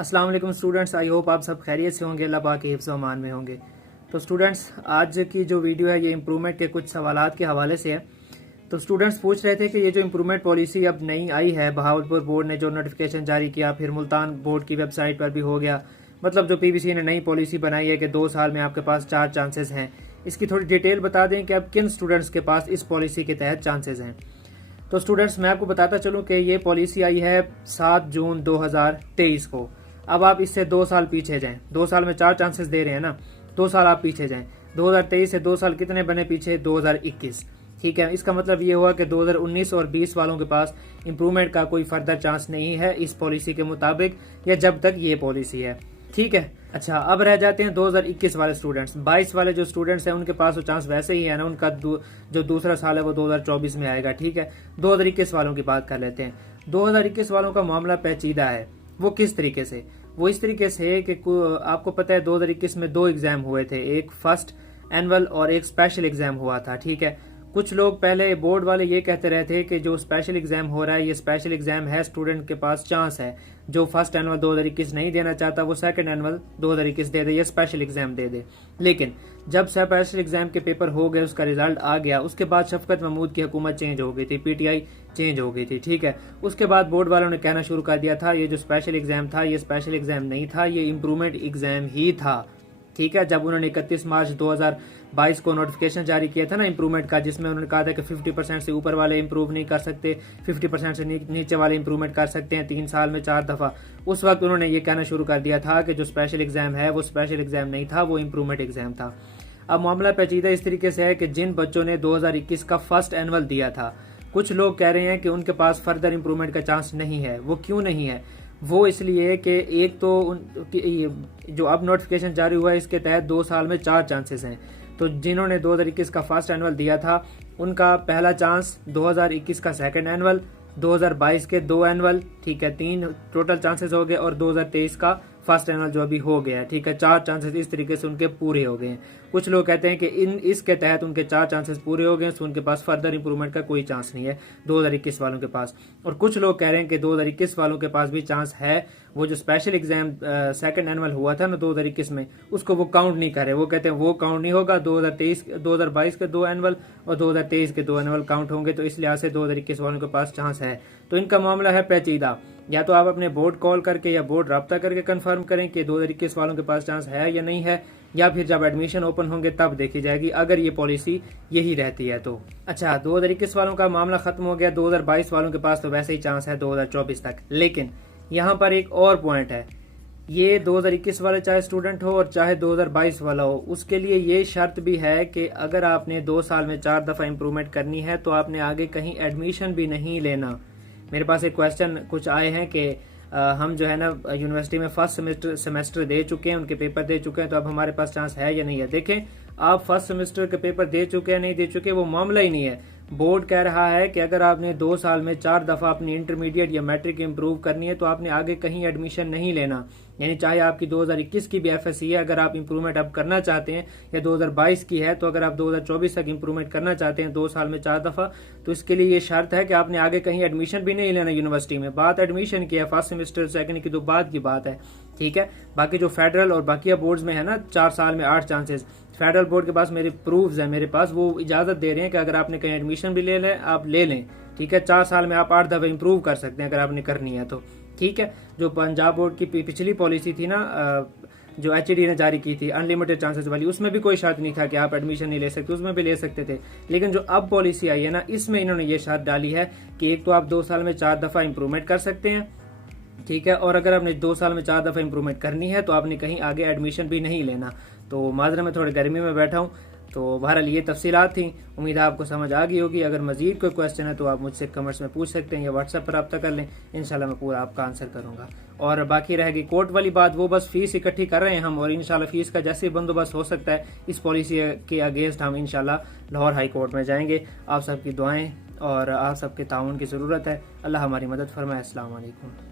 अस्सलाम वालेकुम students, I hope आप सब खैरियत से होंगे, अल्लाह पाक के हिफ्ज़ व अमान में होंगे। तो स्टूडेंट्स, आज की जो वीडियो है ये इम्प्रूवमेंट के कुछ सवालात के हवाले से है। तो स्टूडेंट्स पूछ रहे थे कि ये जो इम्प्रूवमेंट पॉलिसी अब नई आई है, बहावलपुर बोर्ड ने जो नोटिफिकेशन जारी किया, फिर मुल्तान बोर्ड की वेबसाइट पर भी हो गया, मतलब जो पीबीसी ने नई पॉलिसी बनाई है कि 2 साल में आपके पास 4 चांसेस हैं। इसकी थोड़ी डिटेल बता दें कि अब किन स्टूडेंट्स के पास इस पॉलिसी के तहत चांसेस हैं। तो स्टूडेंट्स, मैं आपको बताता चलूँ कि ये पॉलिसी आई है 7 जून 2023 को। अब आप इससे 2 साल पीछे जाएं। 2 साल में 4 चांसेस दे रहे हैं ना, 2 साल आप पीछे जाएं। 2023 से 2 साल कितने बने पीछे? 2021। ठीक है, इसका मतलब ये हुआ कि 2019 और 20 वालों के पास इम्प्रूवमेंट का कोई फर्दर चांस नहीं है इस पॉलिसी के मुताबिक, या जब तक ये पॉलिसी है। ठीक है, अच्छा, अब रह जाते हैं 2021 वाले स्टूडेंट्स। 22 वाले जो स्टूडेंट्स हैं उनके पास वो चांस वैसे ही है ना, उनका जो दूसरा साल है वो 2024 में आएगा। ठीक है, 2021 वालों की बात कर लेते हैं। 2021 वालों का मामला पेचीदा है। वो किस तरीके से? वो इस तरीके से कि आपको पता है 2021 में 2 एग्जाम हुए थे, एक फर्स्ट एनुअल और एक स्पेशल एग्जाम हुआ था। ठीक है, कुछ लोग पहले बोर्ड वाले ये कहते रहे थे कि जो स्पेशल एग्जाम हो रहा है ये स्पेशल एग्जाम है, स्टूडेंट के पास चांस है, जो फर्स्ट एनुअल 2021 नहीं देना चाहता वो सेकंड एनुअल 2021 दे दे या स्पेशल एग्जाम दे दे। लेकिन जब स्पेशल एग्जाम के पेपर हो गए, उसका रिजल्ट आ गया, उसके बाद शफकत महमूद की हुकूमत चेंज हो गई थी, पीटीआई चेंज हो गई थी। ठीक है, उसके बाद बोर्ड वालों ने कहना शुरू कर दिया था ये जो स्पेशल एग्जाम था ये स्पेशल एग्जाम नहीं था, ये इम्प्रूवमेंट एग्जाम ही था। ठीक है, जब उन्होंने 31 मार्च 2022 को नोटिफिकेशन जारी किया था ना इम्प्रूवमेंट का, जिसमें उन्होंने कहा था कि 50% से ऊपर वाले इम्प्रूव नहीं कर सकते, 50% से नीचे वाले इम्प्रूवमेंट कर सकते हैं 3 साल में 4 दफा। उस वक्त उन्होंने ये कहना शुरू कर दिया था कि जो स्पेशल एग्जाम है वो स्पेशल एग्जाम नहीं था, वो इम्प्रूवमेंट एग्जाम था। अब मामला पेचीदा इस तरीके से है कि जिन बच्चों ने 2021 का फर्स्ट एनुअल दिया था, कुछ लोग कह रहे हैं कि उनके पास फर्दर इम्प्रूवमेंट का चांस नहीं है। वो क्यों नहीं है? वो इसलिए कि एक तो जो अब नोटिफिकेशन जारी हुआ है इसके तहत 2 साल में 4 चांसेस हैं। तो जिन्होंने 2021 का फर्स्ट एनुअल दिया था उनका पहला चांस, 2021 का सेकंड एनुअल, 2022 के 2 एनुअल, ठीक है, 3 टोटल चांसेस हो गए, और 2023 का फर्स्ट एनुअल जो अभी हो गया, ठीक है, 4 चांसेस इस तरीके से उनके पूरे हो गए हैं। कुछ लोग कहते हैं कि इसके तहत उनके 4 चांसेस पूरे हो गए, तो उनके पास फर्दर इंप्रूवमेंट का कोई चांस नहीं है 2021 वालों के पास। और कुछ लोग कह रहे हैं कि 2021 वालों के पास भी चांस है, वो जो स्पेशल एग्जाम सेकंड एनुअल हुआ था ना 2021 में, उसको वो काउंट नहीं करे। वो कहते हैं वो काउंट नहीं होगा, 2022 के 2 एनुअल और 2023 के 2 एनुअल काउंट होंगे, तो इस लिहाज से 2021 वालों के पास चांस है। तो इनका मामला है पेचीदा। या तो आप अपने बोर्ड कॉल करके या बोर्ड राब्ता करके कंफर्म करें कि 2021 वालों के पास चांस है या नहीं है, या फिर जब एडमिशन ओपन होंगे तब देखी जाएगी, अगर ये पॉलिसी यही रहती है तो। अच्छा, 2021 वालों का मामला खत्म हो गया। 2022 वालों के पास तो वैसे ही चांस है 2024 तक। लेकिन यहाँ पर एक और पॉइंट है, ये 2021 वाले चाहे स्टूडेंट हो और चाहे 2022 वाला हो, उसके लिए ये शर्त भी है कि अगर आपने 2 साल में 4 दफा इम्प्रूवमेंट करनी है तो आपने आगे कहीं एडमिशन भी नहीं लेना। मेरे पास एक क्वेश्चन कुछ आए हैं कि हम जो है ना यूनिवर्सिटी में फर्स्ट सेमेस्टर दे चुके हैं, उनके पेपर दे चुके हैं, तो अब हमारे पास चांस है या नहीं है। देखें, आप फर्स्ट सेमेस्टर के पेपर दे चुके हैं नहीं दे चुके वो मामला ही नहीं है। बोर्ड कह रहा है कि अगर आपने 2 साल में 4 दफा अपनी इंटरमीडिएट या मैट्रिक इंप्रूव करनी है तो आपने आगे कहीं एडमिशन नहीं लेना। यानी चाहे आपकी 2021 की भी एफएससी है, अगर आप इंप्रूवमेंट अब करना चाहते हैं, या 2022 की है, तो अगर आप 2024 तक इंप्रूवमेंट करना चाहते हैं 2 साल में 4 दफा, तो इसके लिए ये शर्त है कि आपने आगे कहीं एडमिशन भी नहीं लेना यूनिवर्सिटी में। बात एडमिशन की है, फर्स्ट सेमेस्टर सेकंड की तो बाद की बात है। ठीक है, बाकी जो फेडरल और बाकी बोर्ड्स में है ना 4 साल में 8 चांसेस, फेडरल बोर्ड के पास मेरे प्रूफ्स हैं, मेरे पास वो इजाजत दे रहे हैं कि अगर आपने कहीं एडमिशन भी ले लें आप ले लें। ठीक है, 4 साल में आप 8 दफे इंप्रूव कर सकते हैं अगर आपने करनी है तो। ठीक है, जो पंजाब बोर्ड की पिछली पॉलिसी थी ना, जो एचईडी ने जारी की थी अनलिमिटेड चांसेस वाली, उसमें भी कोई शर्त नहीं था कि आप एडमिशन नहीं ले सकते, उसमें भी ले सकते थे। लेकिन जो अब पॉलिसी आई है ना, इसमें इन्होंने ये शर्त डाली है कि एक तो आप 2 साल में 4 दफा इंप्रूवमेंट कर सकते हैं, ठीक है, और अगर आपने 2 साल में 4 दफा इंप्रूवमेंट करनी है तो आपने कहीं आगे एडमिशन भी नहीं लेना। तो माजरा में थोड़ी गर्मी में बैठा हूँ, तो बहरहाल ये तफसीलात थी। उम्मीद है आपको समझ आ गई होगी। अगर मजीद कोई क्वेश्चन है तो आप मुझसे कमेंट्स में पूछ सकते हैं या व्हाट्सएप पर रब्ता कर लें, इंशाल्लाह मैं पूरा आपका आंसर करूंगा। और बाकी रहेगी कोर्ट वाली बात, वो बस फीस इकट्ठी कर रहे हैं हम, और इंशाल्लाह फीस का जैसे बंदोबस्त हो सकता है इस पॉलिसी के अगेंस्ट हम इंशाल्लाह लाहौर हाई कोर्ट में जाएंगे। आप सबकी दुआएं और आप सबके ताउन की ज़रूरत है। अल्लाह हमारी मदद फरमाए। अस्सलाम वालेकुम।